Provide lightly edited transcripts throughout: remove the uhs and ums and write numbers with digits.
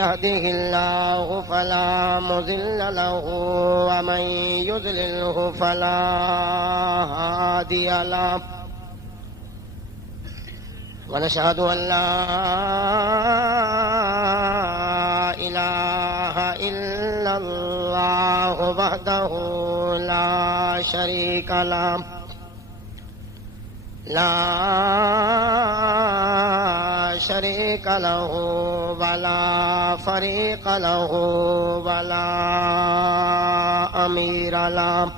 يهده الله فلا مضل له ومن يضلله فلا هادي له ونشهد أن لا إله إلا الله وحده لا شريك له ولا فريق له ولا أمير له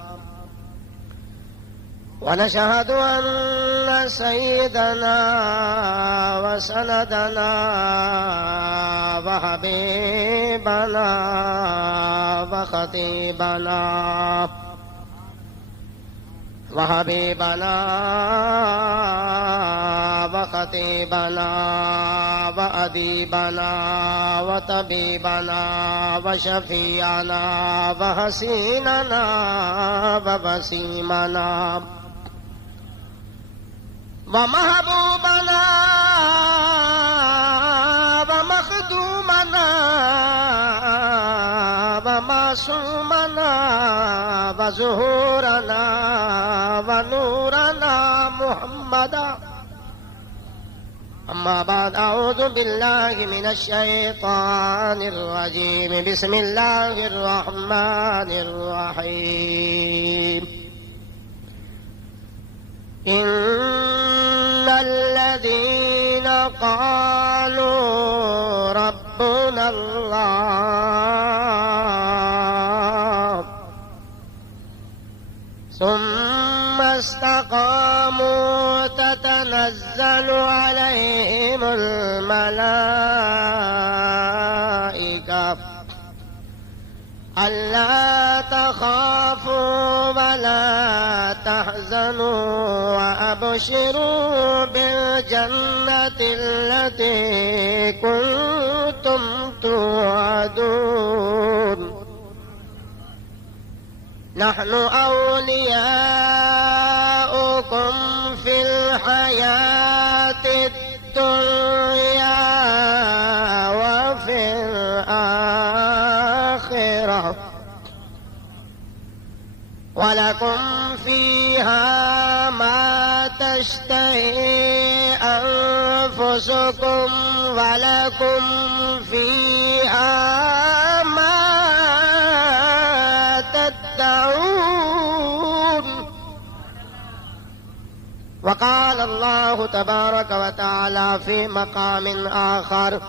ونشهد أن سيدنا وسندنا وحبيبنا وخطيبنا وأديبنا وطبيبنا وشفيعنا وحسيننا ووسيمنا ومحبوبنا ومخدومنا ومعصومنا وظهورنا ونورنا محمدا. أما بعد، أعوذ بالله من الشيطان الرجيم. بسم الله الرحمن الرحيم. إن الذين قالوا ربنا الله ثم استقاموا تتنزل عليهم الملائكة ألا تخافوا ولا تحزنوا وأبشروا بالجنة التي كنتم توعدون. نحن أولياؤكم في الحياة الدنيا وفي الآخرة ولكم فيها ما تشتهي أنفسكم ولكم فيها ما تدعون. وقال الله تبارك وتعالى في مقام آخر: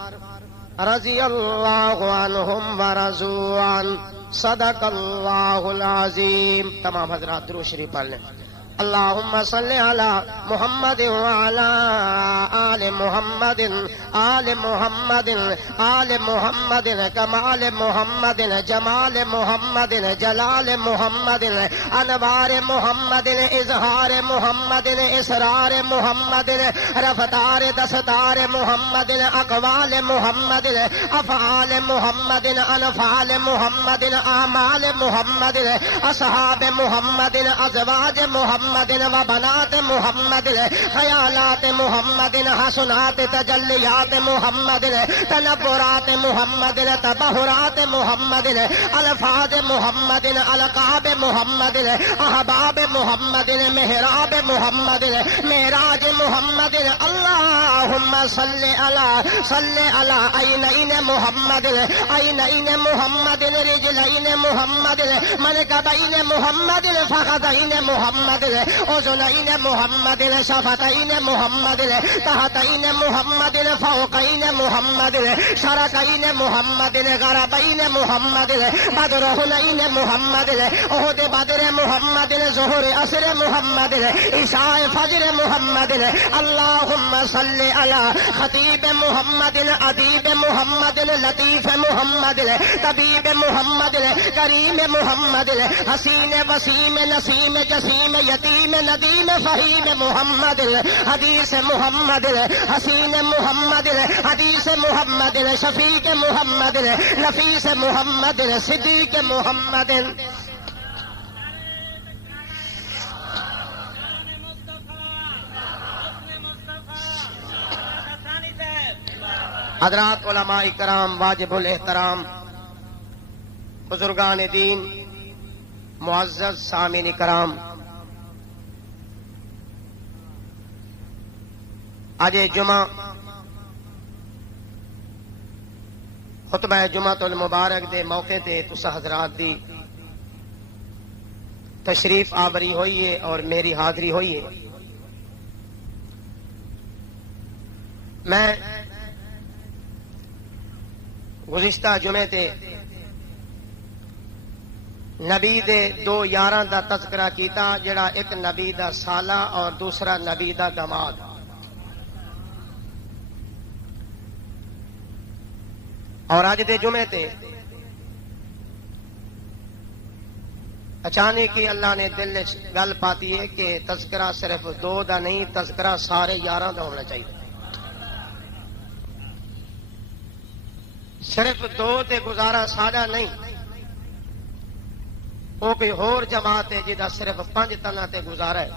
رضي الله عنهم ورضوا عنه صدق الله العظيم. تمام حضرات درود شریف پڑھ لیں. اللهم صل على محمد وعلى آل محمد آل محمد آل محمد كمال محمد جمال محمد جلال محمد انوار محمد اظہار محمد اسرار محمد رفتار دستار محمد اقوال محمد افعال محمد انفعال محمد اعمال محمد اصحاب محمد ازواج محمد وبنات محمد خیالات محمد حسنات تجلیات محمد تنبرات محمد تبہرات محمد الفاظ محمد القاب محمد احباب محمد محراب محمد معراج محمد. اللهم صل على عینین محمد عینین محمد رجلین محمد منکبین محمد فخذین محمد اذنین محمد شفتین محمد تحتین محمد فوقین محمد شرقین محمد غربین محمد بدرہنین محمد احد بدر محمد ظہر عصر محمد عشاء فجر محمد. اللہم صل علی خطیب محمد ادیب محمد لطیف محمد طبیب محمد کریم محمد حسین وسیم نسیم جسیم یتیم ندیم فہیم محمد حدیث محمد حسین محمد حدیث محمد شفیق محمد نفیس محمد صدیق محمد. حضرات علماء کرام واجب الاحترام، بزرگان دین، معزز سامعین کرام، آج جمعہ خطبہ جمعۃ المبارک دے موقع تے تسا حضرات دی تشریف آوری ہوئی ہے اور میری حاضری ہوئی ہے۔ میں گزشتہ جمعے تے نبی دے دو یاراں دا تذکرہ کیتا، جڑا ایک نبی دا سالہ اور دوسرا نبی دا داماد۔ اور اج دے جمعے تے اچانک ہی اللہ نے دل وچ گل پاتی ہے کہ تذکرہ صرف دو دا نہیں، تذکرہ سارے یاراں دا ہونا چاہیے۔ صرف دو تے گزارا ساڈا نہیں، وہ کوئی ہور جماعت ہے جہاں صرف 5 تناں تے گزارا ہے۔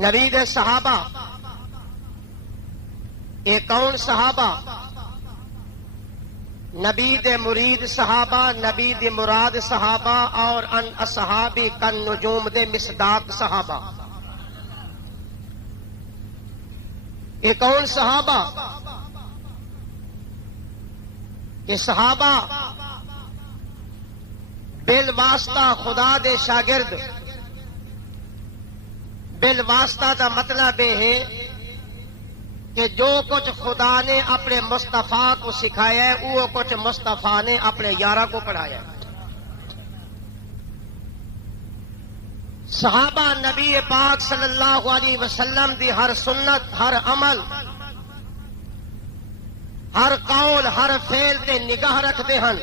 نبی دے صحابہ، یہ کون صحابہ؟ نبی دے مرید صحابہ، نبی دی مراد صحابہ، اور ان اصحابی کن نجوم دے مصداق صحابہ۔ یہ کون صحابہ؟ یہ صحابہ بالواسطہ خدا دے شاگرد۔ بالواسطہ دا مطلب یہ ہے کہ جو کچھ خدا نے اپنے مصطفیٰ کو سکھایا ہے وہ کچھ مصطفیٰ نے اپنے یارہ کو پڑھایا ہے۔ صحابہ نبی پاک صلی اللہ علیہ وسلم دی ہر سنت، ہر عمل، ہر قول، ہر فعل تے نگاہ رکھتے ہیں،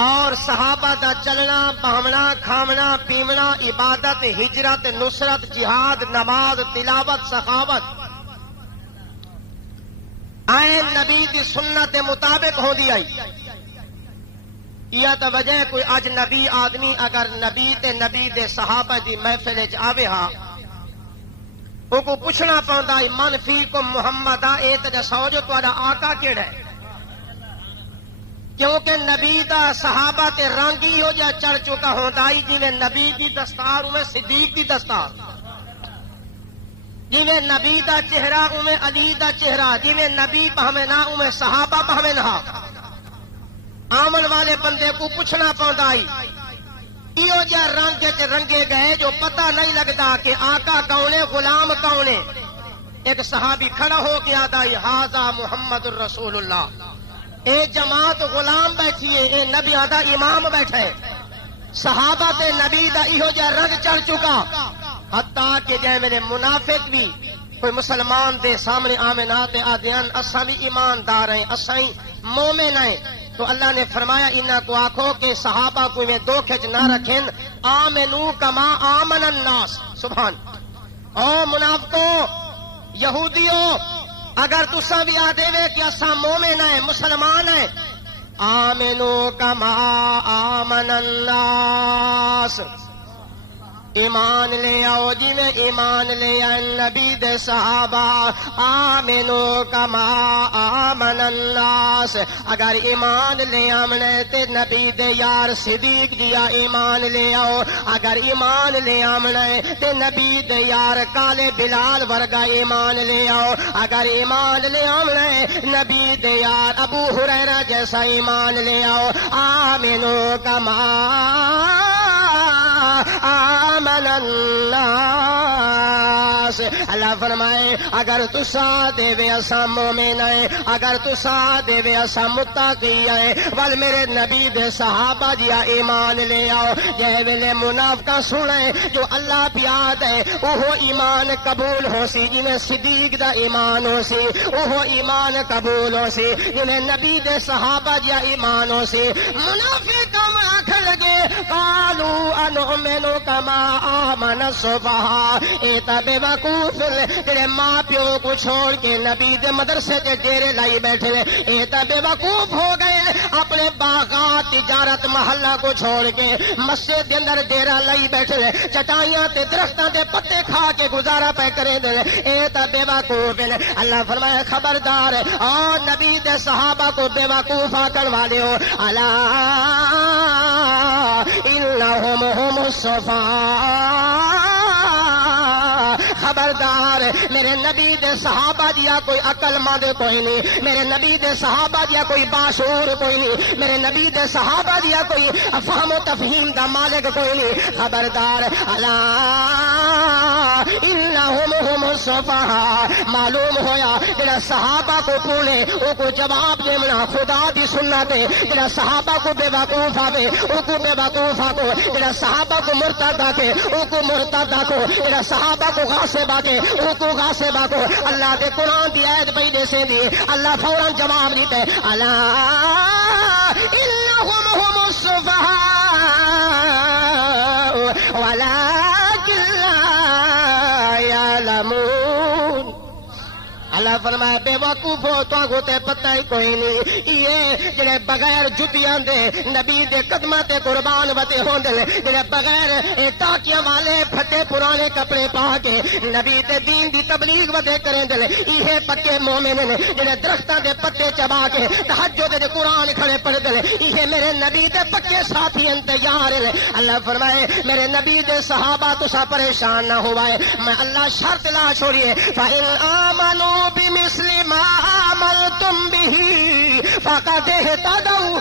اور صحابہ دا چلنا، بہمنا، کھامنا، پیمنا، عبادت، ہجرت، نصرت، جہاد، نماز، تلاوت، سخاوت عین نبی دی سنت دے مطابق ہوندی آئی۔ یہ تو وجہ کوئی اج نبی آدمی اگر نبی تے نبی دے صحابہ دی محفل وچ آوے ہا، وہ کو پوچھنا پوندا ہے من فیکم محمد، اے تے دسو جو تہاڈا آقا کیڑا ہے؟ کیونکہ نبی دا صحابہ تے رنگ ہی ہو جا چڑھ چکا ہوندا ہے، جویں نبی دی دستار اویں صدیق دی دستار، جویں نبی دا چہرہ اویں علی دا چہرہ، جویں نبی بہمیں نہ اویں صحابہ بہمیں نہ۔ آمن والے بندے کو پوچھنا پوندا ہے، ایو جا رنگ تے رنگے گئے جو پتہ نہیں لگتا کہ آقا کون ہے، غلام کون ہے۔ ایک صحابی کھڑا ہو کے آدا ہے ھذا محمد الرسول اللہ، اے جماعت غلام بیٹھی ہے، اے نبیاں دا امام بیٹھا ہے۔ صحابہ تے نبی دا ایہو جا رنگ چڑھ چکا، حتیٰ کہ جے میرے منافق بھی کوئی مسلمان دے سامنے آمنا تے آدیان اساں بھی ایماندار ہیں، اساں ہی مومن ہیں، تو اللہ نے فرمایا انہاں کو آکھو کہ صحابہ کو میں دو کھچ نہ رکھیں، آمنو کما آمن الناس۔ سبحان۔ او منافقو، یہودیو، اگر تساں بھی آدے وے کہ اساں مومن ہیں، مسلمان ہیں، آمنو کما آمن الناس، ایمان لے آؤ جی میں ایمان لے آئے نبی دے صحابہ۔ آمنو کما آمن الناس، اگر ایمان لے آمنے تے نبی دے یار صدیق دیا ایمان لے آؤ، اگر ایمان لے آمنے تے نبی دے یار کالے بلال ورگا ایمان لے آؤ، اگر ایمان لے آمنے نبی دے یار ابو ہریرہ جیسا ایمان لے آؤ۔ آمنو کما آمن الناس، اللہ فرمائے اگر تسا دے وے اساں مومن ہیں، اگر تسا دے وے اساں متقی ہیں، ول میرے نبی دے صحابہ جیا ایمان لے آؤ۔ جے ویلے منافقہ سنے جو اللہ پیاد ہے اوہ ایمان قبول ہو سی، جنہیں صدیق دا ایمان ہو سی اوہ ایمان قبول ہو سی، جنہیں نبی دے صحابہ جیا ایمان ہو سی۔ منافق آکھ لگے قالوا انؤمن کما آمن السفہاء، اے تا بے وقوف تیرے ماں پیو کو چھوڑ کے نبی دے مدرسے کے ڈیرے لائی بیٹھے، اے تا بے وقوف ہو گئے اپنے باغات تجارت محلہ کو چھوڑ کے مسجد کے اندر ڈیرا لائی بیٹھے چٹائیاں تے درختاں دے پتے کھا کے گزارا پہ کرے دے اے تا بے وقوف نے اللہ فرمایا خبردار اور نبی دے صحابہ کو بے وقوف آکن والے ہو الا انہم هم الصفا خبردار میرے نبی دے صحابہ دیا کوئی عقل مند کوئی نہیں میرے نبی دے صحابہ دیا کوئی باشعور کوئی نہیں میرے نبی دے صحابہ دیا کوئی فہم و تفہیم دا مالک کوئی نہیں خبردار الا انہم هم الصفا معلوم ہویا جڑا صحابہ کو پونے او کو جواب دینا خدا دی سنت ہے جڑا صحابہ کو بے وقوف آوے او کو بے وقوف آکو جڑا صحابہ کو مرتد آکے او کو مرتد آکو جڑا صحابہ کو غاصب آکے او کو غاصب آکو اللہ کے قرآن دی آیت بھئی دے سے دی اللہ فوراً جواب دیتے الا انہم هم الصفہاء ولکن لا یعلمون اللہ فرمایا بے وقوف ہو تو تے پتہ ہی کوئی نہیں یہ جڑے بغیر جتیاں دے نبی دے قدماں تے قربان وتے ہوندے جڑے بغیر ٹاکیاں والے پھٹے پرانے کپڑے پا کے نبی تے دین دی تبلیغ وتے کریندے یہ پکے مومن نے جڑے درختاں دے پتے چبا کے تہجد دے قرآن کھڑے پڑھدے یہ میرے نبی دے پکے ساتھی انتظار نے اللہ فرمائے میرے نبی دے صحابہ تسا پریشان نہ ہوئے میں اللہ شرط لا چھوڑیے فَإِنْ آمَنُوا بمثل ما عملتم به فقد اهتدوا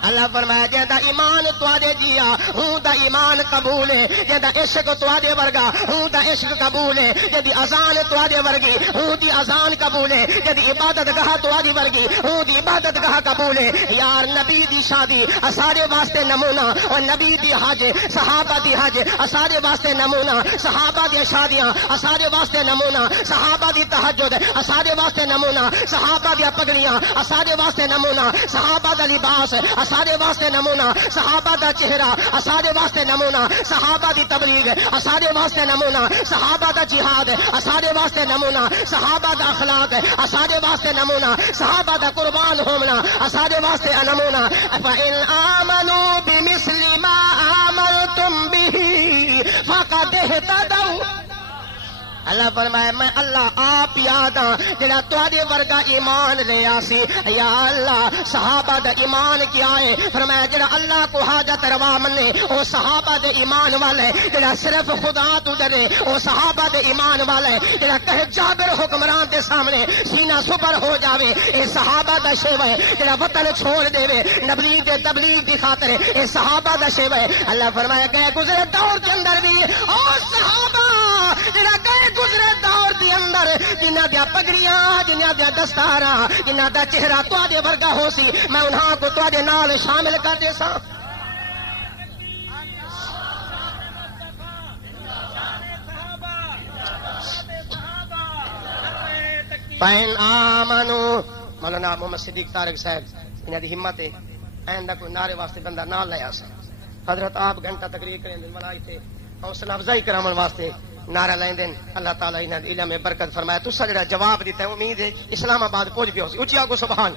اللہ فرمایا جہاں ایمان تواڈے جیا ہوں دا ایمان قبول ہے جہاں عشق تواڈے ورگا ہوں دا عشق قبول ہے جدی اذان تواڈے ورگی ہوں دی اذان قبول ہے جدی عبادت گاہ تواڈی ورگی ہوں دی عبادت گاہ قبول ہے یار نبی دی شادی اساڈے واسطے نمونہ اور نبی دی حج صحابہ دی حج اساڈے واسطے نمونہ صحابہ دی شادیاں اساڈے واسطے نمونہ صحابہ دی تہجد اساڈے واسطے نمونہ صحابہ دی پگڑیاں اساڈے واسطے نمونہ صحابہ دا لباس اساڈے واسطے نمونہ صحابہ دا چہرہ اساڈے واسطے نمونہ صحابہ دی تبلیغ اساڈے واسطے نمونہ صحابہ دا جہاد اساڈے واسطے نمونہ صحابہ دا اخلاق اساڈے واسطے نمونہ صحابہ دا قربان ہونا اساڈے واسطے نمونہ فإن آمنوا بمثل ما آمنتم به فقد اهتدوا اللہ فرمایا میں اللہ آپ یاد ہاں جڑا تواڈے ورگا ایمان لے آسی یا اللہ صحابہ دا ایمان کیا ہے فرمایا جڑا اللہ کو حاجت روا منے او صحابہ دے ایمان والے جڑا صرف خدا تو ڈرے او صحابہ دے ایمان والے جڑا کہے جابر حکمران دے سامنے سینہ سپر ہو جاوے اے صحابہ دا شیوہ ہے جڑا وطن چھوڑ دے وے نبی دے تبلیغ دی خاطر اے صحابہ دا شیوہ ہے اللہ فرمایا گئے گزرے دور کے اندر بھی او صحابہ جڑا گئے گزرے دور دی اندر جنہ دیا پگڑیاں جنہ دیا دستاراں جنہ دا چہرہ تواڈے ورگا ہو سی میں انہاں کو تواڈے نال شامل کر دے ساں فإن آمنوا مولانا محمد صدیق طارق صاحب انہاں دی ہمت ہے آئندہ کوئی نعرے واسطے بندہ نہ لے آ سکے حضرت آپ گھنٹہ تقریر کریں دن ملائی تھے حوصلہ افزائی کرامن واسطے نعرہ لائیں دین اللہ تعالیٰ انہاں دی علم میں برکت فرمایا تسا جڑا جواب دیتا ہے امید ہے اسلام آباد پہنچ گیا ہو اچھی آگو سبحان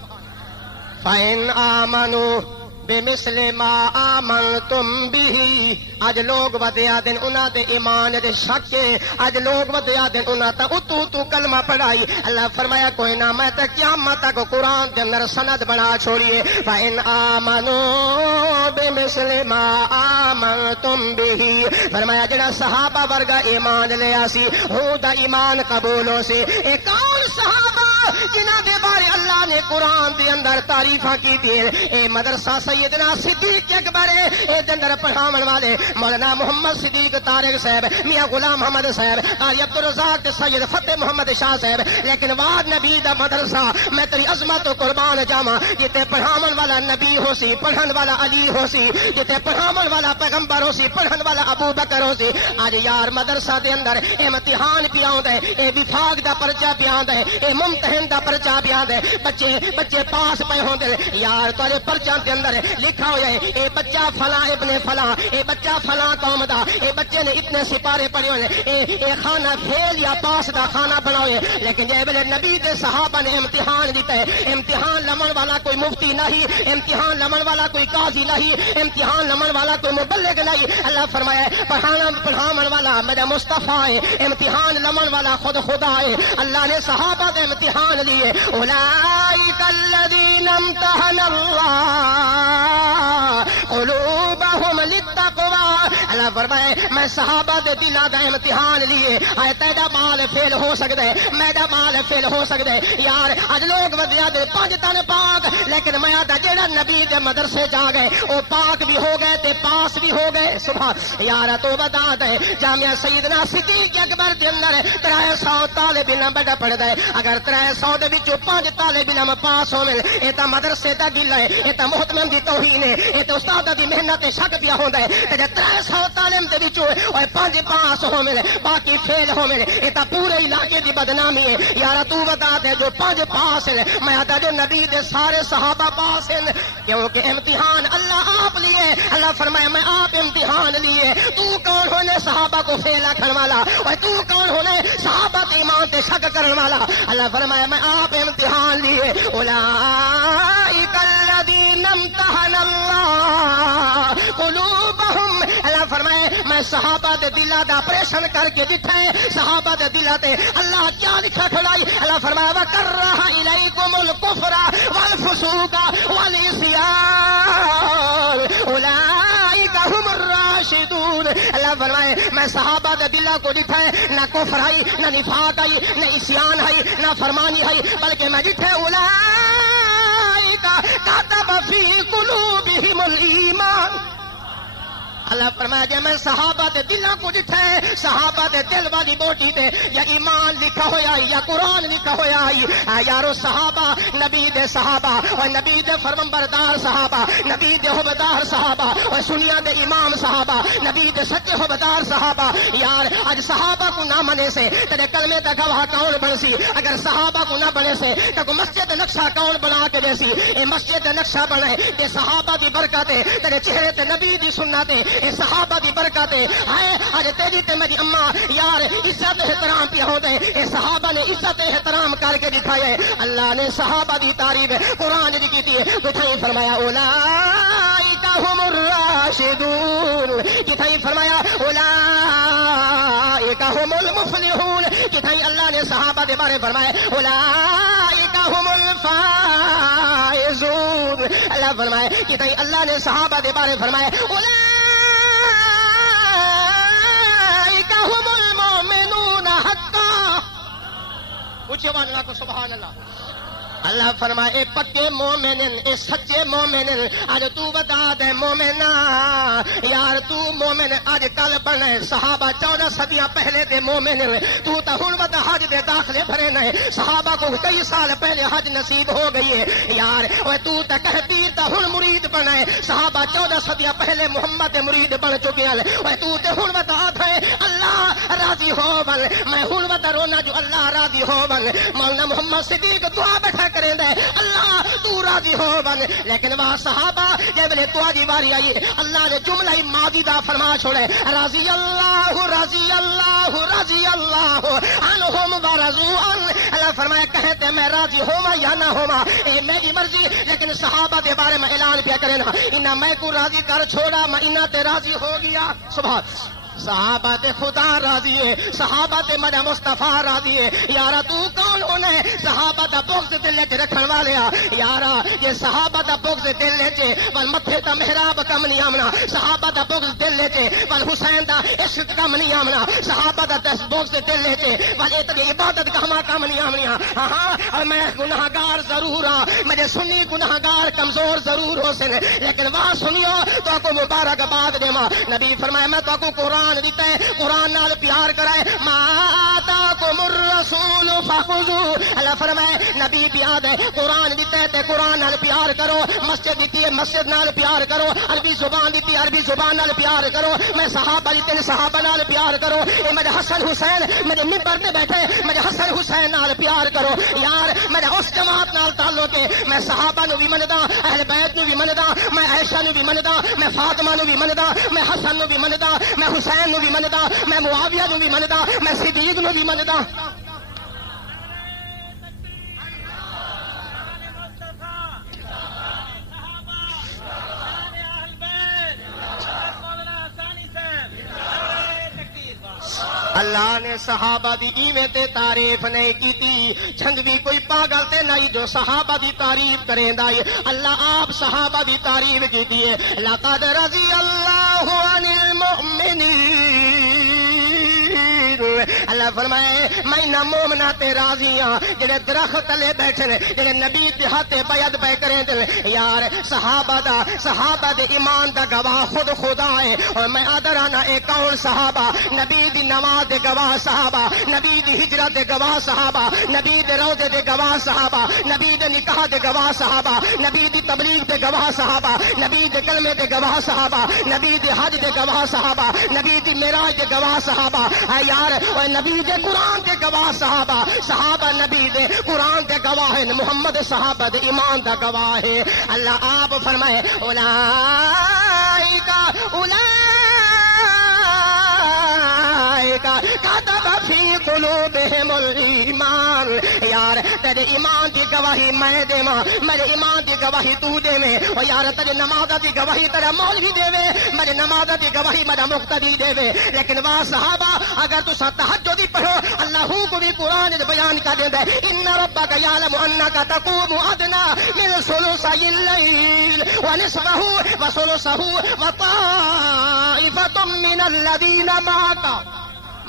فإن آمنوا بمثل ما آمنتم به اج لوگ ودیا دن انہاں دے ایمان دے شک اج لوگ ودیا دن انہاں تا تو کلمہ پڑھائی اللہ فرمایا کوئی نہ میں تے قیامت تک قرآن دے اندر سند بنا چھوڑیے فإن آمنوا بمثل ما آمنتم به فرمایا جڑا صحابہ ورگا ایمان لے آسی ہو دا ایمان قبول ہو سی اے کون صحابہ جنہاں دے بارے اللہ نے قرآن دے اندر تعریفاں کی دی اے مدرسہ سیدنا صدیق اکبر اے دے اندر پڑھاون والے مولانا محمد صدیق طارق صاحب میاں غلام محمد صاحب قاری عبد الرزاق سید فتح محمد شاہ صاحب لیکن واد نبی دا مدرسہ میں تیری عظمت و قربان جاواں جتے پڑھاون والا نبی ہو سی پڑھن والا علی ہو سی جتے پڑھاون والا پیغمبر ہو سی پڑھن والا ابو بکر ہو سی اج یار مدرسہ دے اندر امتحان پیا ہوندا ہے اے وفاق دا پرچہ پیا ہوندا ہے اے ممتحن دا پرچہ پیا ہوندا ہے بچے پاس پے ہوندے یار تارے پرچاں دے اندر لکھا ہویا ہے اے بچہ فلاں ابن فلاں، اے بچہ فلاں قوم دا، اے بچے نے اتنے سپارے پڑے ہوئے، اے کھانا فیل یا پاس دا کھانا بناؤے. لیکن جے بلے نبی دے صحابہ نے امتحان دیتا ہے، امتحان لمن والا کوئی مفتی نہیں، امتحان لمن والا کوئی قاضی نہیں، امتحان لمن والا کوئی مبلغ نہیں. اللہ فرمایا پڑھاون والا میرا مصطفیٰ ہے، امتحان لمن والا خود خدا ہے. اللہ نے صحابہ دے امتحان لیے. اولئک الذین امتحن اللہ قلوبہم للتقوی. اللہ فرمائے میں صحابہ دے دلاں دا امتحان لیے. اے تیرا مال فیل ہو سکدا ہے، میرا مال فیل ہو سکدا ہے. یار اج لوگ ودیا دے 5 تن پاک، لیکن میں آدھا جیڑا نبی دے مدرسے جا گئے او پاک بھی ہو گئے تے پاس بھی ہو گئے. سبحان یار تو بتا دے جامعہ سیدنا صدیق اکبر دے اندر 300 طالب علم بیٹھا پڑھدا ہے. اگر 300 دے وچوں 5 طالب علم پاس ہوون اے تا مدرسے دا گلا ہے، اے تا محترم دی توہین ہے، اے تے استاد دی محنت تے شک پیا ہوندا ہے. تے جے 300 طالب دے وچوں اوے 5 پاس ہوون باقی فیل ہوون اے تا پورے علاقے دی بدنامی ہے. یار تو بتا دے جو 5 پاس ہیں میں آتا جو نبی دے سارے صحابہ پاس ہیں، کیونکہ امتحان اللہ آپ لیے. اللہ فرمائے میں آپ امتحان لیے. تو کون ہونے صحابہ کو فیل آکھن والا، اور تو کون ہونے صحابہ تے ایمان تے شک کرن والا. اللہ فرمایا میں آپ امتحان لیے. اولئک الذین امتحن اللہ قلوبہم. اللہ فرمائے میں صحابہ دے دلاں دا آپریشن کر کے دکھا ہے. صحابہ دے دلاں تے اللہ کیا لکھا کھڑائی. اللہ فرمایا وکرہ الیکم الکفر والفسوق والعصیان اولئک هم الراشدون. اللہ فرمائے میں صحابہ دے دلاں کو دکھا ہے نہ کفر آئی، نہ نفاق آئی، نہ عصیان آئی، نہ فرمانی آئی، بلکہ میں دکھا ہے اولئک کتب فی قلوبہم الایمان. اللہ فرمایا جے میں صحابہ دے دلاں کو دکھا ہے، صحابہ دے دل والی بوٹی تے یا ایمان لکھا ہویا یا قرآن لکھا ہویا. یارو صحابہ نبی دے صحابہ اور نبی دے فرمانبردار صحابہ، نبی دے حبدار صحابہ اور سنیا دے امام صحابہ، نبی دے سچے حبدار صحابہ. یار اج صحابہ کو نہ منے سے تیرے کلمے دا گواہ کون بن سی؟ اگر صحابہ کو نہ بنے سے تو مسجد نقشہ کون بنا کے دے سی؟ اے مسجد نقشہ بنے تے صحابہ دی برکت ہے، تیرے چہرے تے نبی دی سنت ہے، اے صحابہ دی برکت ہے. اج تیری تے میری اماں یار عزت احترام پہ ہو دے. اے صحابہ نے عزت احترام کر کے دکھایا ہے. اللہ نے صحابہ دی تعریف قرآن دی کی ہے. کتھائی فرمایا اولئک هم الراشدون، کتھائی فرمایا اولئک هم المفلحون، کتھائی اللہ نے صحابہ دے بارے فرمایا اولئک هم الفائزون. اللہ فرمایا کتھائی اللہ نے صحابہ دے بارے فرمایا اولئک هم المؤمنون حقا. اونچی آواز اللہ کو سبحان اللہ. اللہ فرمائے اے پکے مومنن، اے سچے مومنن. آج تو بتا دے مومنا یار تو مومن آج کل بنے. صحابہ 14 صدیاں پہلے دے مومن. تو تا ہن ودا حج دے داخلے بھرے نے. صحابہ کو کئی سال پہلے حج نصیب ہو گئی ہے. یار اوے تو تا کہتی تا ہن مرید بنے. صحابہ 14 صدیاں پہلے محمد دے مرید بن چکے ہیں. اوے تو تے ہن ودا ہے اللہ راضی ہو بن. میں ہن ودا رونا جو اللہ راضی ہو بن. مولانا محمد صدیق دعا بیٹھا کریں دے اللہ تو راضی ہو بن. لیکن وہ صحابہ جب نے تو دی باری آئی اللہ نے جملہ ماضی دا فرما چھوڑے رضی اللہ رضی اللہ رضی اللہ عنہم ورضوا عنہ. اللہ فرمایا کہتے میں راضی ہوا یا نہ ہوا اے میری مرضی، لیکن صحابہ دے بارے میں اعلان پیا کرے نا انہاں میں کو راضی کر چھوڑا میں انہاں تے راضی ہو گیا. سبحان صحابہ تے خدا راضی ہے، صحابہ تے میرا مصطفیٰ راضی ہے. یارا تو کون ہونے صحابہ دا بغض دل وچ رکھن والے یارا یہ صحابہ دا بغض دل وچ ول متھے تے محراب کم نہیں آمنا. صحابہ دا بغض دل وچ ول حسین دا عشق کم نہیں آمنا. صحابہ دا بغض دل وچ ول اتنی عبادت کم نہیں آمنی. ہاں میں گناہگار ضرور ہاں، میرے سنی گناہگار کمزور ضرور ہو سن، لیکن وہاں سنیو تو کو مبارکباد دیواں. نبی فرمایا میں تو کو قرآن دیتا ہے، قرآن نال پیار کرائے. ما آتاکم الرسول فخذوہ وضو. اللہ فرمائے نبی پیاد ہے قرآن دیتا ہے تے قرآن نال پیار کرو. مسجد دیتی ہے مسجد نال پیار کرو. عربی زبان دیتی ہے عربی زبان نال پیار کرو. میں صحابہ دیتے ہیں صحابہ نال پیار کرو. اے میرے حسن حسین میرے ممبر تے بیٹھے میرے حسن حسین نال پیار کرو. یار میرا اس جماعت نال تعلق ہے. میں صحابہ نو بھی مندا اہل بیت نو بھی مندا میں عائشہ نو بھی مندا میں فاطمہ نو بھی مندا میں حسن نو بھی مندا میں حسین نو بھی مندا میں معاویہ نو بھی مندا میں صدیق نو بھی مندا. اللہ نے صحابہ دی ایویں تے تعریف نہیں کیتی. جنگ بھی کوئی پاگل تے نہیں جو صحابہ دی تعریف کریندا ہے. اللہ آپ صحابہ دی تعریف کیتی ہے. لقد رضی اللہ عن المؤمنین. اللہ فرمائے میں نہ مومنا تے راضی ہاں جڑے درخت تلے بیٹھے نے جڑے نبی دے ہاتھ بیعت پہ کریں تے یار صحابہ دے ایمان دا گواہ خود خدا ہے. اور میں آدرانا اے کون صحابہ نبی دی نماز دے گواہ صحابہ نبی دی ہجرت دے گواہ صحابہ نبی دے روضے دے گواہ صحابہ نبی دے نکاح دے گواہ صحابہ نبی دی تبلیغ دے گواہ صحابہ نبی دے کلمے دے گواہ صحابہ نبی دے حج دے گواہ صحابہ نبی دی معراج دے گواہ صحابہ اے یار اور نبی دے قرآن دے گواہ صحابہ نبی دے قرآن دے گواہ ہیں. محمد صحابہ دے ایمان دا گواہ ہے. اللہ آپ فرمائے کتب فی قلوبہم الایمان. یار تیرے ایمان دی گواہی میں دے میرے ایمان دی گواہی تو دے میں. اور یار تیرے نماز دی گواہی تیرا مولوی دے میرے نماز دی گواہی میرا مقتدی دے. لیکن واہ صحابہ اگر تسا تہجد پڑھو اللہ کو بھی قرآن بیان کر دیندا ہے. ان ربک یعلم انک تقوم ادنی من ثلثی اللیل ونصفہ وثلثہ وطائفۃ من الذین معک.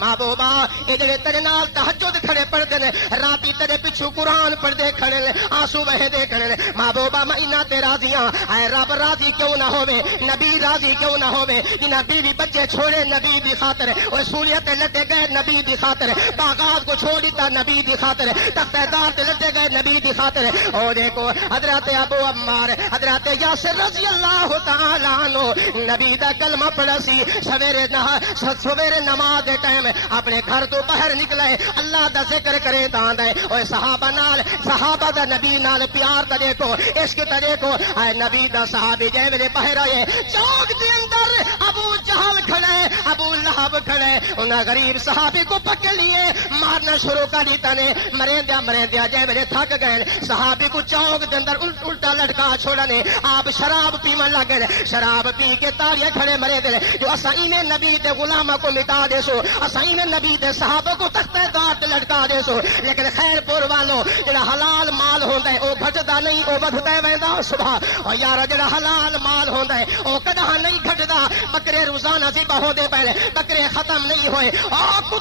محبوبا یہ جڑے تیرے نال تہجد کھڑے پڑھتے ہیں راتی تیرے پچھو قرآن پڑھتے کھڑے نے آنسو بہتے کھڑے نے. محبوبا میں انہاں تے راضی ہاں. اے رب راضی کیوں نہ ہوے نبی راضی کیوں نہ ہوے جنہاں بیوی بچے چھوڑے نبی دی خاطر اور سہولیت لٹے گئے نبی دی خاطر باغات کو چھوڑ دیتا نبی دی خاطر تختہ دار تے لٹے گئے نبی دی خاطر. اور دیکھو حضرت ابو عمار حضرت یاسر رضی اللہ تعالی عنہ نبی دا کلمہ پڑھا سی سویرے نماز دے ٹائم اپنے گھر تو باہر نکلے اللہ دا ذکر کرے داند ہے. اور صحابہ دا نبی نال پیار تے دیکھو عشق تے دیکھو. اے نبی دا صحابی جے ویلے باہر آئے چوک دے اندر ابو جہل کھڑے ابو لہب کھڑے انہاں غریب صحابی کو پکڑ لیے مارنا شروع کر دیتا نے. مرے جے ویلے تھک گئے صحابی کو چوک دے اندر الٹا لٹکا چھوڑا نے. آپ شراب پیون لگے شراب پی کے تاریاں کھڑے مرے دے جو اساں ایویں نبی دے غلاماں کو مٹا دے سو اساں نبی دے صحابہ کو تختہ دار تے لٹکا دے سو. لیکن خیر پور والوں جڑا حلال مال ہوندا ہے او گھٹدا نہیں او ودھدا ویندا. صبح اور یار جڑا حلال مال ہوندا ہے او کداں نہیں گھٹدا. بکرے روزانہ ذبح ہوندے پہلے بکرے ختم نہیں ہوئے. او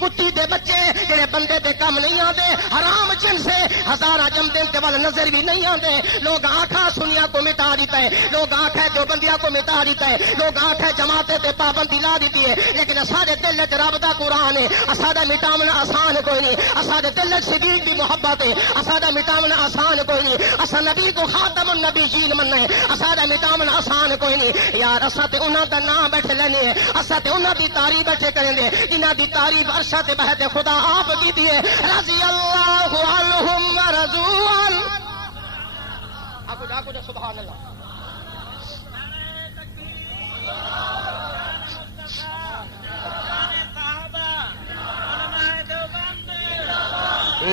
کتی دے بچے جڑے بندے دے کم نہیں آندے حرام جن سے ہزاراں جم دین تے ول نظر بھی نہیں آندے. لوگ آنکھاں سنیا کو مٹا دیتا ہے لوگ آنکھیں جو بندیاں کو مٹا دیتا ہے لوگ آنکھیں جماعتیں تے پابندی لا دیتی ہے. لیکن سارے دل وچ رب دا قرآن ہے. اسادا مٹاونا آسان کوئی نہیں. اساڈے دل وچ صدیق دی محبت ہے. اسادا مٹاونا آسان کوئی نہیں. اسا نبی کو خاتم النبیین مننا ہے. اسادا مٹاونا آسان کوئی نہیں. یار اسا تے انہاں دا نام بیٹھے لینے ہے. اسا تے انہاں دی تعریف بیٹھے کریں گے جنہاں دی تعریف عرش تے بہت خدا آپ کیتی ہے. رضی اللہ عنہم ورضوا عنہ. آکو سبحان اللہ.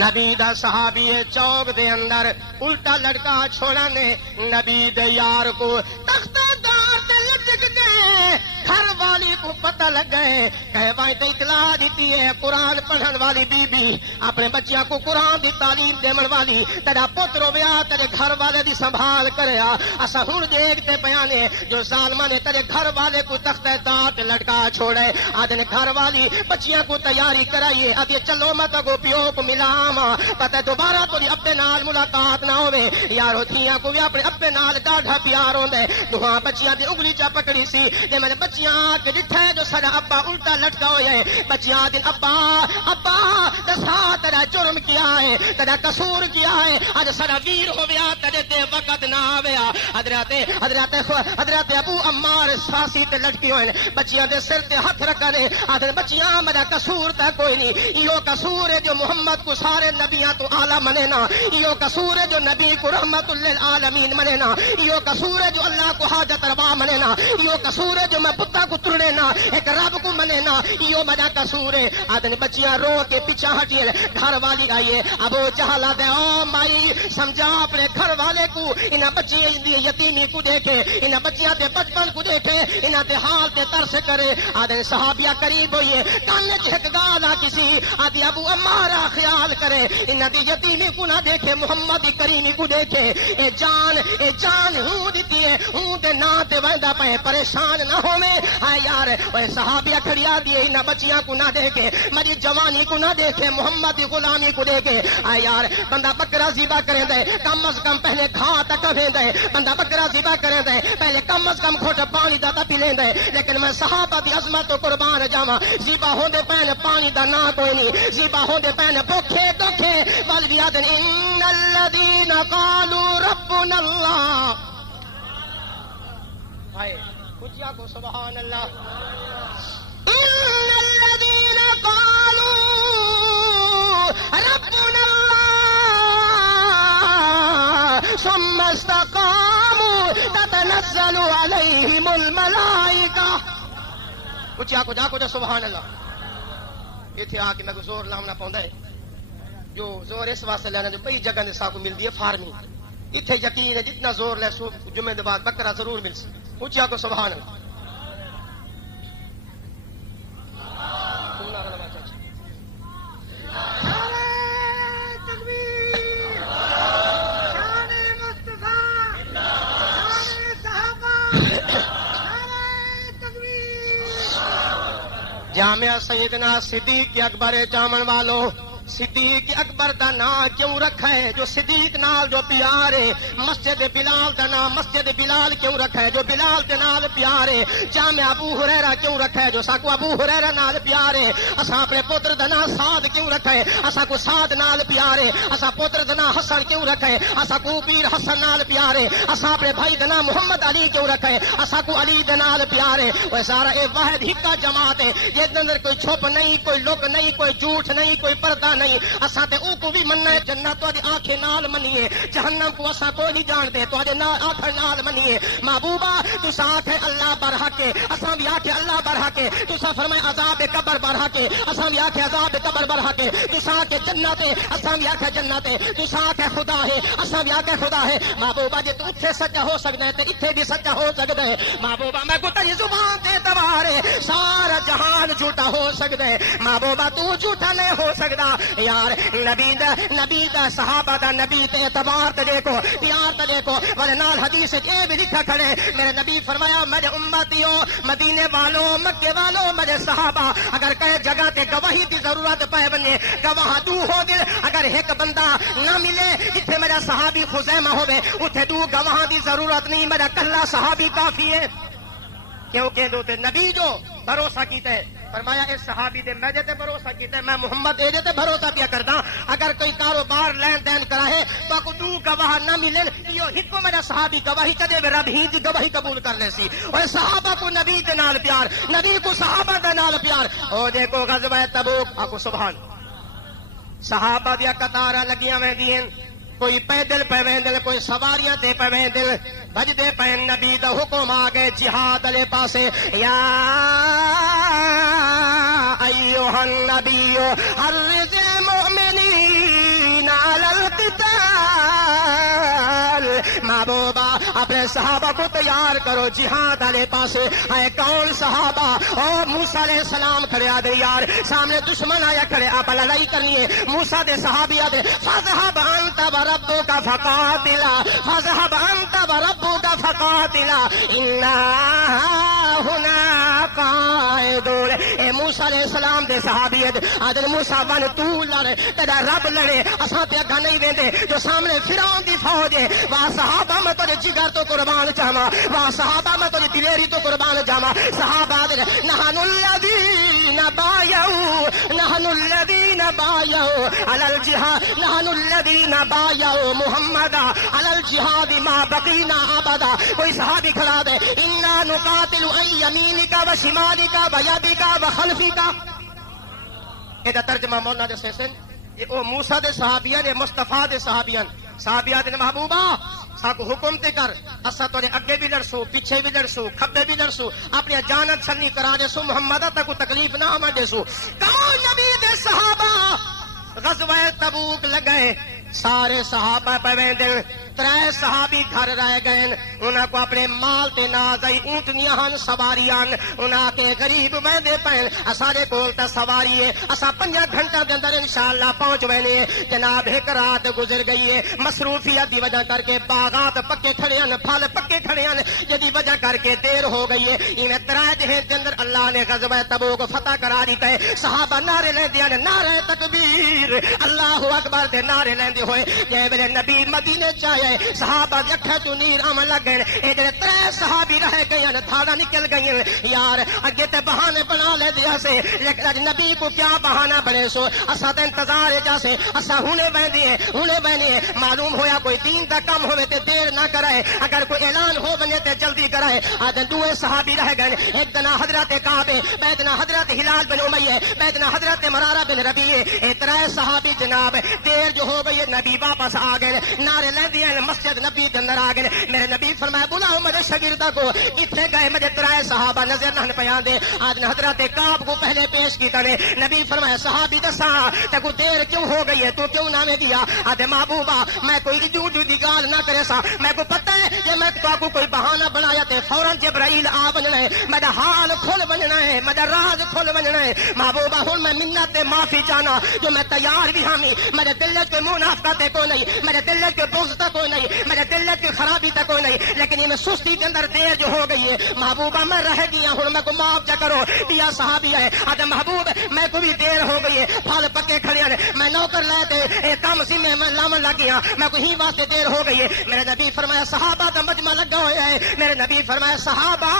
نبی دا صحابی چوک دے اندر الٹا لڑکا چھوڑا نے نبی دے یار کو تختہ دار تے لٹک گئے. گھر والی کو پتہ لگ گئے کہ بھائی تے اطلاع دیتی ہے قرآن پڑھن والی بی بی اپنے بچیاں کو قرآن دی تعلیم دیون والی تیرا پتر ہویا تیرے گھر والے دی سنبھال کریا. اسا ہن دیکھتے پیانے جو ظالماں نے تیرے گھر والے کو تختہ دار تے لٹکا چھوڑے. آدھے گھر والی بچیاں کو تیاری کرائیے آدھے چلو میں تو پیو کو ملاواں پتہ دوبارہ تو ابے نال ملاقات نہ ہوے. یارو دھیاں کو بھی اپنے ابے نال ڈاڈھا پیار ہوندا ہے. دوہاں بچیاں دی انگلی چا پکڑی سی تے میں بچیاں کے ڈٹھے جو سارا ابا الٹا لٹکا ہویا ہے. بچیاں دن ابا دسا تیرا جرم کیا ہے تیرا قصور کیا ہے اج سارا ویر ہو گیا تیرے تے وقت نہ آویا حضرت ابو عمار پھانسی تے لٹکے ہوئے بچیاں دے سر تے ہاتھ رکھا دے آدھر بچیاں میرا قصور تے کوئی نہیں یہ قصور ہے جو محمد کو سارے نبیاں تو اعلی منے نا یہ قصور ہے جو نبی کو رحمت للعالمین منے نا یہ قصور ہے جو اللہ کو حاجت روا منے نا یہ قصور ہے جو میں بتا کو ترنے نا ایک رب کو منے نا یہ میرا قصور ہے آدھر بچیاں رو کے پیچھے ہٹی گھر والی آئیے ابو جہل دے او مائی سمجھا اپنے گھر والے کو انہاں بچیاں دی یتیمی کو دیکھے انہاں بچیاں دے بچپن کو دیکھے انہاں دے حال تے ترس کرے آدھے صحابیہ قریب ہوئیے کان چھ گال کسی آدھی ابو عمارہ خیال کرے انہاں دی یتیمی کو نہ دیکھے محمد کریمی کو دیکھے اے جان ہوں دیتی ہے ہوں دے نا تے ویندا پے پریشان نہ ہوویں ہاں یار اوے صحابیہ کھڑیا دی انہاں بچیاں کو نہ دیکھے میری جوانی کو نہ دیکھے محمد دی غلامی کو دیکھے ہاں یار بندہ بکرا ذبح کرے دے کم از کم پہلے کھا تک دے بندہ بکرا ذبح کرے دے پہلے کم از کم گھٹ پانی دا پی لیندے لیکن میں صحابہ دی عظمت تو قربان جاواں ذبح ہوندے پین پانی دا نا کوئی نہیں ذبح ہوندے پین بھوکے دکھے والویاد ان الذين قالوا ربنا الله ہائے کچھ کو سبحان اللہ ان الذين قالوا ربنا الله ثم استقاموا تتنزل عليهم الملائكة کچھ کو جا کو سبحان اللہ ایتھے آ کے میں کو زور لامنا پوندا ہے جو زور اس واسطے لینا جو کئی جگہ نے ساکو ملتی ہے فارمی اتنے یقین ہے جتنا زور لے سو جمعے دے بعد بکرا ضرور مل سی اونچا کو سبحان اللہ جامعہ سیدنا صدیق اکبر جامن والوں صدیق اکبر دا نام کیوں رکھا ہے جو صدیق نال جو پیار ہے مسجد بلال دا نام مسجد بلال کیوں رکھا ہے جو بلال دے نال پیار ہے جامع ابو ہریرہ کیوں رکھا ہے جو ساکو ابو ہریرہ نال پیار ہے اساں اپنے پتر دا نام سعد کیوں رکھا ہے اساں کو سعد نال پیار ہے اساں پتر دا نام حسن کیوں رکھا ہے اساں کو پیر حسن نال پیار ہے اساں اپنے بھائی دا نام محمد علی کیوں رکھا ہے اساں کو علی دے نال پیار ہے وہ سارا اے واحد ہکا جماعت ہے جس دے اندر کوئی چھپ نہیں کوئی لک نہیں کوئی جھوٹ نہیں کوئی پردہ نہیں اساں تے او کو بھی مننا ہے جنت تہاڈی آنکھیں نال منیے جہنم کو اساں کوئی نہیں جانتے تہاڈے آنکھیں نال منیے محبوبہ تساں آکھے اللہ برحق ہے اساں بھی آکھے اللہ برحق ہے تساں فرمائے عذاب قبر برحق ہے اساں بھی آکھے عذاب قبر برحق ہے تساں آکھے جنت ہے اساں بھی آکھے جنت ہے تساں آکھے خدا ہے اساں بھی آکھے خدا ہے محبوبہ جے تو اتھے سچا ہو سکدا ہے تے ایتھے بھی سچا ہو سکدا ہے محبوبہ میں کو تیری زبان تے اعتبار ہے سارا جہان جھوٹا ہو سکدا ہے محبوبہ تو جھوٹا نہیں ہو سکدا یار نبی دا صحابہ دا نبی تے اعتبار تے دیکھو پیار تے دیکھو ورنہ نال حدیث اے بھی لکھا کھڑے میرے نبی فرمایا میرے امتیوں مدینے والوں مکے والوں میرے صحابہ اگر کہے جگہ تے گواہی دی ضرورت پے بنے گواہ دو ہو گئے اگر ایک بندہ نہ ملے جتھے میرا صحابی خزیمہ ہوے اوتھے دو گواہ دی ضرورت نہیں میرا کلا صحابی کافی ہے کیونکہ دو تے نبی جو بھروسہ کیتا ہے فرمایا اس صحابی دے میں تے بھروسہ کیتا ہے میں محمد اے تے بھروسہ کیا کردا اگر کوئی کاروبار لین دین کرا ہے تو کو دو گواہ نہ ملن یہ ہکو میرا صحابی گواہی کدے رب ہی دی گواہی قبول کر لے سی اور صحابہ کو نبی دے نال پیار نبی کو صحابہ دے نال پیار او دیکھو غزوہ تبوک آکو سبحان صحابہ دی قطاراں لگیاں ویندیاں کوئی پیدل پہ ویندل کوئی سواریاں تے پہ ویندل بجدے پہ نبی دا حکم آ گئے جہاد والے پاسے یا ایھا النبی حرض المؤمنین علی القتال محبوبہ اپنے صحابہ کو تیار کرو جہاد والے پاسے اے کون صحابہ او موسیٰ علیہ السلام کھڑے آ دے یار سامنے دشمن آیا کھڑے آپ لڑائی کرنی ہے موسیٰ دے صحابی آ دے فذهب انت وربک فقاتلا فذهب انت وربک فقاتلا انا هنا قائدون اے موسیٰ علیہ السلام دے صحابی آدھر موسیٰ ون تو لڑ تیرا رب لڑے اساں تے اگا نہیں ویندے جو سامنے فرعون دی فوج ہے وا صحابہ میں تجھے جگر تو قربان جاواں وا صحابہ میں تجھے دلیری تو قربان جاواں صحابہ دے نحن الذین بایعوا بايعوا على الجهاد نحن الذين بايعوا محمدا على الجهاد ما بقينا ابدا. کوئی صحابی کھڑا دے انا نقاتل عن يمينك وشمالك ويدك وخلفك. یہ ترجمہ مولانا دے سن یہ او موسیٰ دے صحابیاں نے مصطفیٰ دے صحابیاں دے محبوبہ ساکو حکم تے کر اسا تورے اگے بھی لڑسو پیچھے بھی لڑسو کھبے بھی لڑسو اپنی جان چھنی کرا دے سو محمد تک تکلیف نہ آ دے سو. کون نبی دے صحابہ غزوہ تبوک لگئے سارے صحابہ پویندے 3 صحابی گھر رہ گئے انہاں کو اپنے مال تے ناز آئی اونٹنیاں ہن سواریاں انہاں کے غریب ویندے پین اسارے کول تے سواری ہے اسا 5 گھنٹہ دے اندر انشاءاللہ پہنچ وینے جناب. ایک رات گزر گئی ہے مصروفیت دی وجہ کر کے باغات پکے کھڑے ہیں پھل پکے کھڑے ہیں جدی وجہ کر کے دیر ہو گئی ہے. ایویں 3 دن دے اندر اللہ نے غزوہ تبوک فتح کرا دیتا ہے. صحابہ نعرے لیندے ہیں نعرہ تکبیر اللہ اکبر دے نعرے لیندے ہوئے جے ویلے نبی مدینے چاہے صحابہ دی اکھاں چوں نیر آون لگ گئے. اے جڑے 3 صحابی رہ گئے ہیں تھاڑا نکل گئی ہیں یار اگے تے بہانے بنا لے دیا سے لیکن اج نبی کو کیا بہانہ بنے سو اسا تے انتظار جا سے اسا ہنے بہنے معلوم ہویا کوئی دین دا کام ہوے تے دیر نہ کرائے اگر کوئی اعلان ہو بنے تے جلدی کرائے. آج 2 صحابی رہ گئے ایک دنا حضرت کعب بیدنا حضرت ہلال بن امیہ بیدنا حضرت مرارہ بن ربیع. اے 3 صحابی جناب دیر جو ہو گئی نبی واپس آ گئے نعرے لے دیے مسجد نبی کے اندر آ گئے. میرے نبی فرمایا بلاؤ میرے شاگردہ کو کتنے گئے مجھے 3 صحابہ نظر نہ پیان دے. آج حضرت کعب کو پہلے پیش کیتا نے نبی فرمایا صحابی دسا تکو دیر کیوں ہو گئی ہے تو کیوں نہ میں دیا. آدھے محبوبہ میں کوئی جھوٹ دی گال نہ کرے سا میں کو پتہ ہے کہ میں تو کوئی بہانہ بنایا تے فوراً جبرائیل آ بننا ہے میرا حال کھل بننا ہے میرا راز کھل بننا ہے. محبوبہ ہن میں منت تے معافی چاہنا جو میں تیار بھی ہاں میرے دل وچ کوئی منافقت کوئی نہیں میرے دل وچ کوئی بغض تا کوئی نہیں میرے دل وچ کوئی خرابی تا کوئی نہیں لیکن یہ میں سستی کے اندر دیر جو ہو گئی ہے محبوبہ میں رہ گیا ہن میں کو معاف جا کرو. پیا صحابی ہے آدھے محبوب میں کو بھی دیر ہو گئی ہے پھل پکے کھڑے ہیں میں نوکر لے تے اے کام سی میں لامن لگ گیا میں کو ہی واسطے دیر ہو گئی ہے. میرے نبی فرمایا صحابہ دا مجمع لگا ہوا ہے. میرے نبی فرمایا صحابہ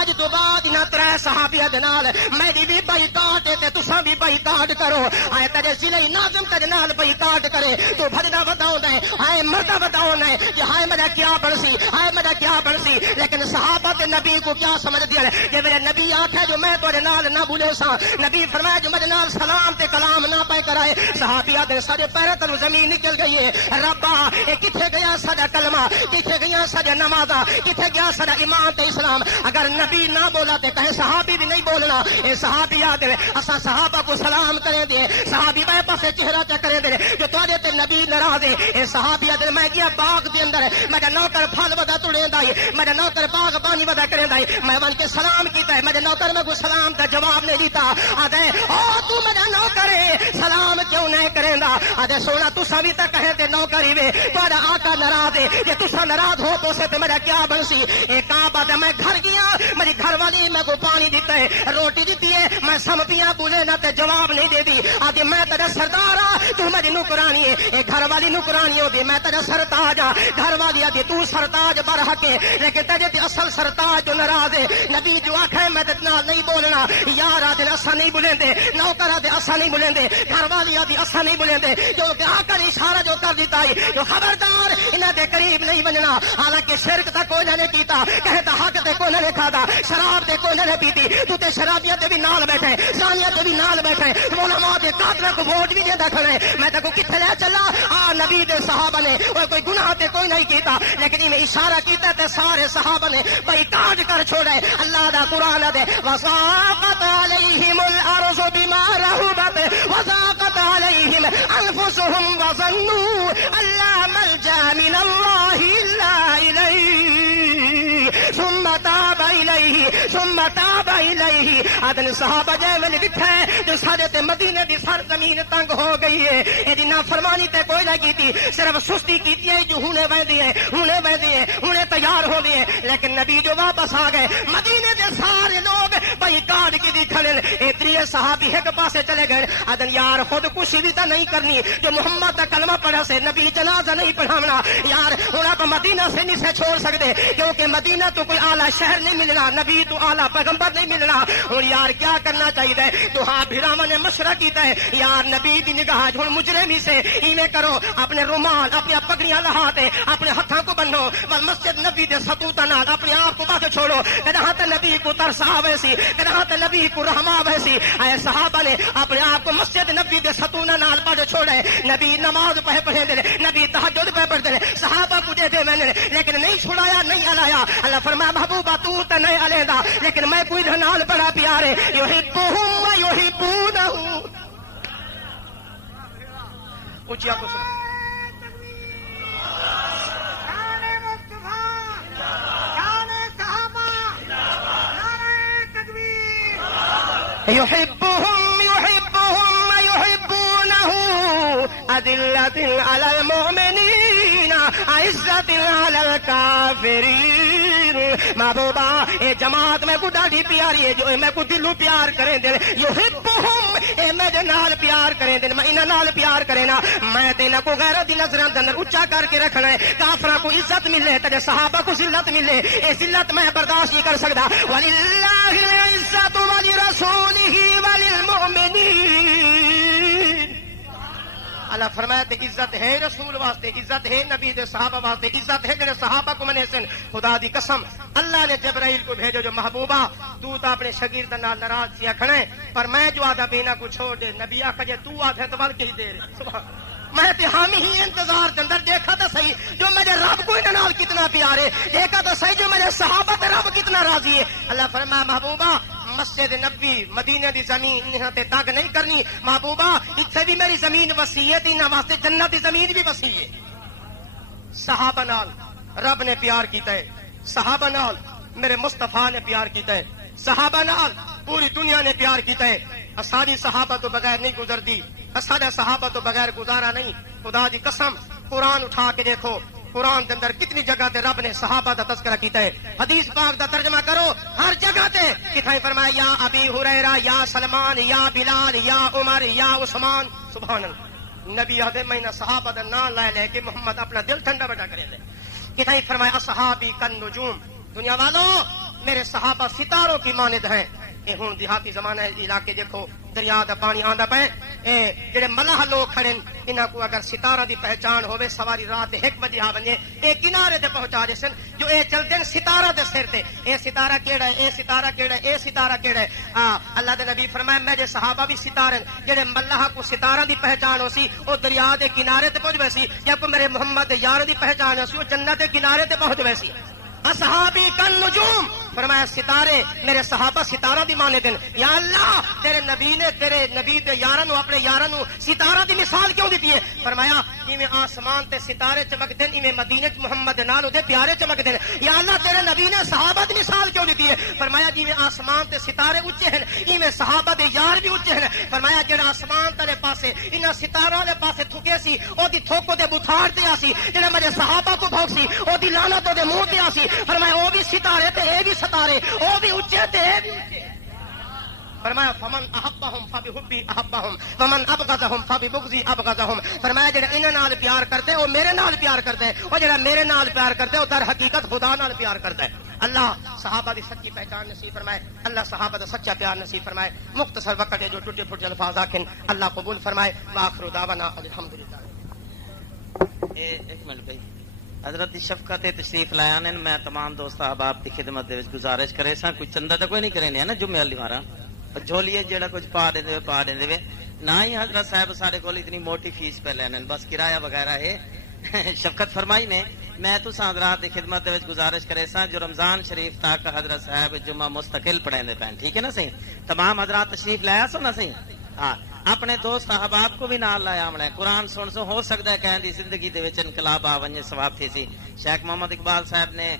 اج تو بعد نہ 3 صحابیاں دے نال میری بھی بائیکاٹ تے تساں بھی بائیکاٹ کرو. آئے تیرے ضلع ناظم تیرے نال بائیکاٹ کرے تو بھجنا بتاؤں ہے آئے مردا بتاؤں ہے کہ ہائے میرا کیا بنسی ہائے میرا کیا بنسی. لیکن صحابہ تے نبی کو کیا سمجھ دیا کہ میرے نبی آکھے جو میں تیرے نال نہ بھولے سا. نبی فرمایا جو میرے نال سلام تے کلام نہ پے کرائے. صحابیہ دے سارے پیروں تلوں زمین نکل گئی ہے. ربا اے کتھے گیا ساڈا کلمہ کتھے گیا ساڈا نماز کتھے گیا ساڈا ایمان تے اسلام. اگر نبی نہ بولا تے کہے صحابی بھی نہیں بولنا. اے صحابی یاد ہے اسا صحابہ کو سلام کرے دے صحابی بے پاسے چہرہ چا کرے دے جو تواڈے تے نبی ناراض ہے. اے صحابی یاد میں گیا باغ دے اندر میرا نوکر پھل ودا توڑیندا ہے میرا نوکر باغ پانی ودا کریندا ہے میں ون کے سلام کیتا ہے میرے نوکر میں کو سلام دا جواب نہیں دیتا. آدھے او تو میرا نوکر ہے سلام کیوں نہیں کریندا. آدھے سونا تساں بھی تے کہے تے نوکر ہی وے تہاڈا آقا ناراض ہے جے تساں ناراض ہو تو سے تے میرا کیا بنسی. اے کعبہ تے میں گھر گیا میری گھر والی میں کو پانی دیتا ہے روٹی دیتی ہے میں سمپیاں بولے نہ تے جواب نہیں دے دی. آدھے میں تیرا سردار ہاں تو میری نوکرانی ہے. اے گھر والی نوکرانی ہوتی میں تیرا سرتاج ہاں. گھر والی آدھی تو سرتاج برحق ہے لیکن تیرے تے اصل سرتاج جو ناراض ہے. نبی جو آکھے میں تے نال نہیں بولنا یار آدھے اسا نہیں بولیندے نوکر آدھے اسا نہیں بولیندے گھر والی آدھی اسا نہیں بولیندے کیونکہ آقا نے اشارہ جو کر دیتا ہے جو خبردار انہاں دے قریب نہیں بننا. حالانکہ شرک تا کوئی نہ کیتا کہتا حق تے کوئی نہ کھادا شراب تے کوئی نہ پیتی تو تے شرابیاں تے بھی نال بیٹھے زانیاں تے بھی نال بیٹھے علماء دے قاتل کو ووٹ بھی دیندا کھڑا ہے. میں تے کو کتھے لے چلا آ نبی دے صحابہ نے کوئی گناہ تے کوئی نہیں کیتا لیکن میں اشارہ کیتا تے سارے صحابہ نے بھائی کاٹ کر چھوڑے. اللہ دا قرآن دے وساقت علیہم الارض بما رحبت وساقت علیہم انفسهم وظنوا الا ملجا من اللہ الا الیہ ثم تاب الیہ. آدن صحابہ جے ویلے ڈٹھے جو سارے تے مدینے دی سرزمین تنگ ہو گئی ہے. ایدی نافرمانی تے کوئی نہ کیتی صرف سستی کیتی ہے جو ہونے ویندی ہے ہونے تیار ہو گئے. لیکن نبی جو واپس آ گئے مدینے دے سارے لوگ بھائی کاٹ کی دی کھڑے یہ صحابی ایک پاسے چلے گئے آدن یار خودکشی بھی تو نہیں کرنی جو محمد کا کلمہ پڑھا سے نبی جنازہ نہیں پڑھاونا یار ہوں آپ مدینہ سے نہیں سے چھوڑ سکتے کیونکہ مدینہ تو کوئی اعلیٰ شہر نہیں ملنا نبی تو اعلیٰ پیغمبر نہیں ملنا ہوں یار کیا کرنا چاہیے تو ہاں بھراواں نے مشورہ کیتا ہے یار نبی دی نگاہ ہوں مجرمی سے ایویں کرو اپنے رومال اپنی پگڑیاں لہاتے اپنے ہاتھوں کو بنو مسجد نبی دے ستوتا نال اپنے آپ کو بس چھوڑو کداں تے نبی کو ترس آوے سی کداں تے نبی کو رحم آوے سی اے صحابہ نے اپنے آپ کو مسجد نبی دے ستونا نال پڑھ چھوڑے نبی نماز پڑھے دے نبی تہجد پڑھ دے صحابہ کو دے میں نے لیکن نہیں چھڑایا نہیں ہلایا اللہ فرمایا محبوبہ تو تے نہیں ہلیندا لیکن میں کوئی نال بڑا پیارے یحبہم و یحبونہ اونچیا کو يحبهم يحبونه أذلة على المؤمنين عزة على الكافرين محبوبہ اے جماعت میں کو ڈاڈی پیاری ہے جو میں کو دلو پیار کریں دے یحبهم اے میرے نال پیار کریں دے میں انہاں نال پیار کرے نا میں تے نہ کو غیرت دی نظراں دے اندر اونچا کر کے رکھنا ہے کافراں کو عزت ملے تے صحابہ کو ذلت ملے اے ذلت میں برداشت نہیں کر سکدا وللہ العزت ولرسولہ وللمؤمنین اللہ فرمایا تے عزت ہے رسول واسطے عزت ہے نبی دے صحابہ واسطے عزت ہے جڑے صحابہ کو منے سن خدا دی قسم اللہ نے جبرائیل کو بھیجو جو محبوبہ تو تا اپنے شاگرد نال ناراض سی کھڑے پر میں جو آدھا بینا کو چھوڑ دے نبی آکھا جے تو آدھے تو کے ہی دے سبحان میں تے حامی ہی انتظار دے اندر دیکھا تو صحیح جو میرے رب کو انہاں نال کتنا پیارے دیکھا تو صحیح جو میرے صحابہ تے رب کتنا راضی ہے اللہ فرمایا محبوبہ مسجد نبی مدینے دی زمین انہاں تے داغ نہیں کرنی محبوبہ اتھے بھی میری زمین وسیع ہے انہاں واسطے جنت دی زمین بھی وسیع ہے صحابہ نال رب نے پیار کیتا ہے صحابہ نال میرے مصطفیٰ نے پیار کیتا ہے صحابہ نال پوری دنیا نے پیار کیتا ہے اساری صحابہ تو بغیر نہیں گزرتی اسارے صحابہ تو بغیر گزارا نہیں خدا دی قسم قرآن اٹھا کے دیکھو قرآن کے اندر کتنی جگہ تے رب نے صحابہ کا تذکرہ کیتا ہے حدیث پاک دا ترجمہ کرو ہر جگہ تے کتھائیں فرمایا یا ابی ہریرہ یا سلمان یا بلال یا عمر یا عثمان سبحان اللہ نبی آدھے میں نہ صحابہ دا نام لے لے کہ محمد اپنا دل ٹھنڈا بٹا کرے دے کتھائیں فرمایا اصحابی کن نجوم دنیا والوں میرے صحابہ ستاروں کی مانند ہیں اے ہوں دیہاتی زمانہ علاقے دیکھو دریا دا پانی آندا پے جڑے ملاح لوگ کھڑے انہاں کو اگر ستارہ دی پہچان ہوے سواری رات 1 بجے آ ونجے اے کنارے تے پہنچا دے سن جو اے چلدے ستارہ دے سر تے اے ستارہ کیڑا ہے اے ستارہ کیڑا ہے اے ستارہ کیڑا ہے اللہ دے نبی فرمایا میرے صحابہ بھی ستارے جڑے ملاح کو ستارہ دی پہچان ہو سی او دریا دے کنارے تے پہنچ ویسی جب کو میرے محمد یار دی پہچان ہو سی او جنت دے کنارے تے پہنچ ویسی اصحابی کن نجوم فرمایا ستارے میرے صحابہ ستارہ دی مانے دن یا اللہ تیرے نبی تے یاراں اپنے یاراں ستارہ دی مثال کیوں دیتی ہے فرمایا جویں آسمان تے ستارے چمک دین ایویں مدینے چ محمد نال دے پیارے چمک دین یا اللہ تیرے نبی نے صحابہ دی مثال کیوں دیتی ہے فرمایا جویں آسمان تے ستارے اونچے ہیں ایویں صحابہ دے یار بھی اونچے ہیں فرمایا جڑا آسمان تے پاسے انہاں ستاراں دے پاسے تھکے سی او دی تھوکو دے بتھاڑ تے آسی جڑا میرے صحابہ کو بھوک سی او دی لعنت دے منہ تے آسی فرمایا او بھی ستارے تے اے بھی ستارے او بھی اونچے تے اے بھی اونچے فرمایا فمن احبهم فبحبی احبهم ومن ابغضهم فببغضی ابغضهم فرمایا جڑا انہاں نال پیار کرتے او میرے نال پیار کرتے او جڑا میرے نال پیار کرتے او در حقیقت خدا نال پیار کرتا ہے اللہ صحابہ دی سچی پہچان نصیب فرمائے اللہ صحابہ دا سچا پیار نصیب فرمائے مختصر وقت ہے جو ٹوٹے پھوٹے الفاظ آکھن اللہ قبول فرمائے واخر دعوانا الحمدللہ ایک منٹ بھائی حضرت دی شفقت تشریف لایا نے میں تمام دوست احباب کی خدمت دے وچ گزارش کرے سا کوئی چندہ تے کوئی نہیں کرے نا جمعے والی مارا جھولیے جڑا کچھ پا دے نہ ہی حضرت صاحب سارے کول اتنی موٹی فیس پہ لینے بس کرایہ وغیرہ ہے شفقت فرمائی نے میں تو حضرات کی خدمت دے وچ گزارش کرے سا جو رمضان شریف تک حضرت صاحب جمعہ مستقل پڑھیں دے پین ٹھیک ہے نا صحیح تمام حضرات تشریف لایا سو نا صحیح ہاں اپنے دوست احباب کو بھی نال لایا ہمیں قرآن سن سو ہو سکتا ہے کہیں دی زندگی دے وچ انقلاب آ ونجے ثواب تھی سی شیخ محمد اقبال صاحب نے